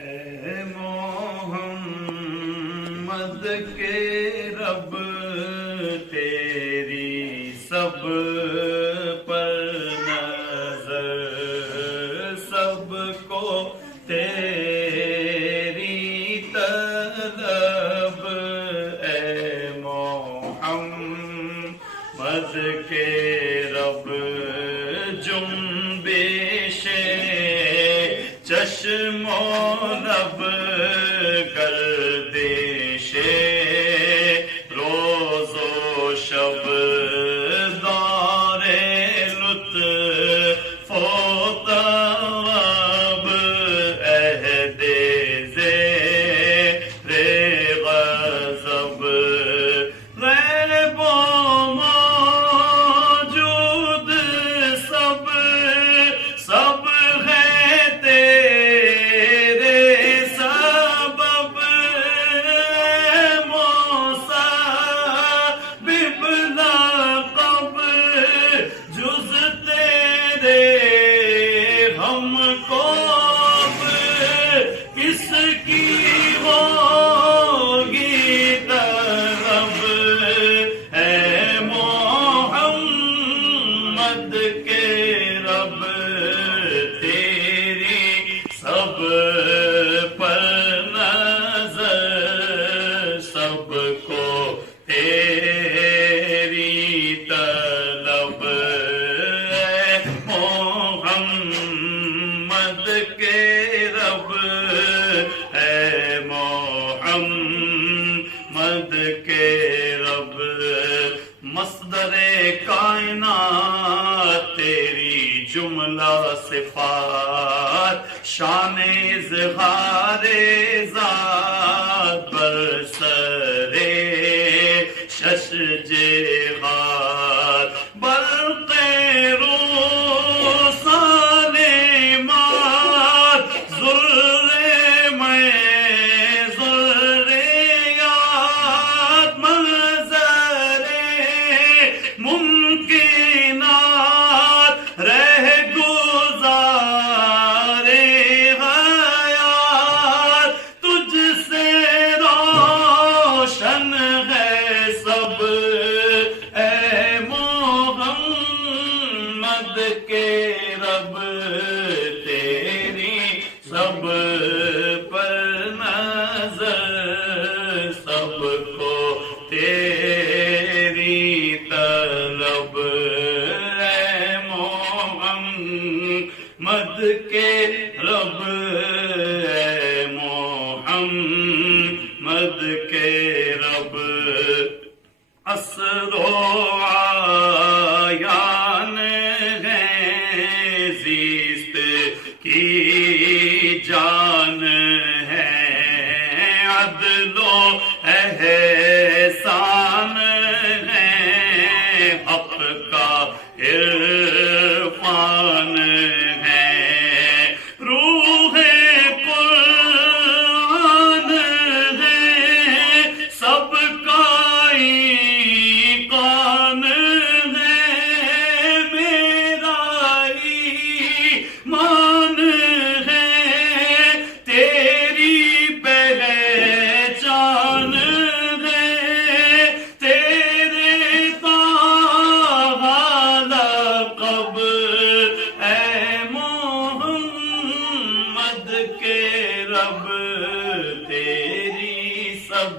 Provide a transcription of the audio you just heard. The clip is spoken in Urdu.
اے محمد کے رب تیری سب پر نظر، سب کو تیری طلب، اے محمد کے رب جنبش چشم و لب، گردش روز و شب، دار لطف و طرب، عہد زیر غضب، غیب و موجود سب، سب ہے تیرے سبب، موسیٰ لقب، جز تیرے ہم کو کس کی ہوگی طلب، اے محمد کے رب تیری سب پر نظر، سب کو تیری طلب، اے محمد کے رب، اے محمد کے رب، مصدر کائنات تیری جملہ صفات، شان اظہار ذات برسر شش جہات، برق روح سالمات، ذرے میں ذریات، منظر ممکنات، رہ گزار حیات، تجھ سے روشن ہے سب، اے محمد کے رب تیری سب پر نظر، سب کو تیری طلب، اے محمد کے رب، اے محمد کے رب، اسر و آیان ہیں، زیست کی جان ہے، عدل و احسان ہے، حق کا عرفان ہے، روح قرآن ہے، سب کا ایقان ہے، میرا ایمان ہے، تیری پہچان ہے، تیرے طه لقب، اے محمد کے رب تیری سب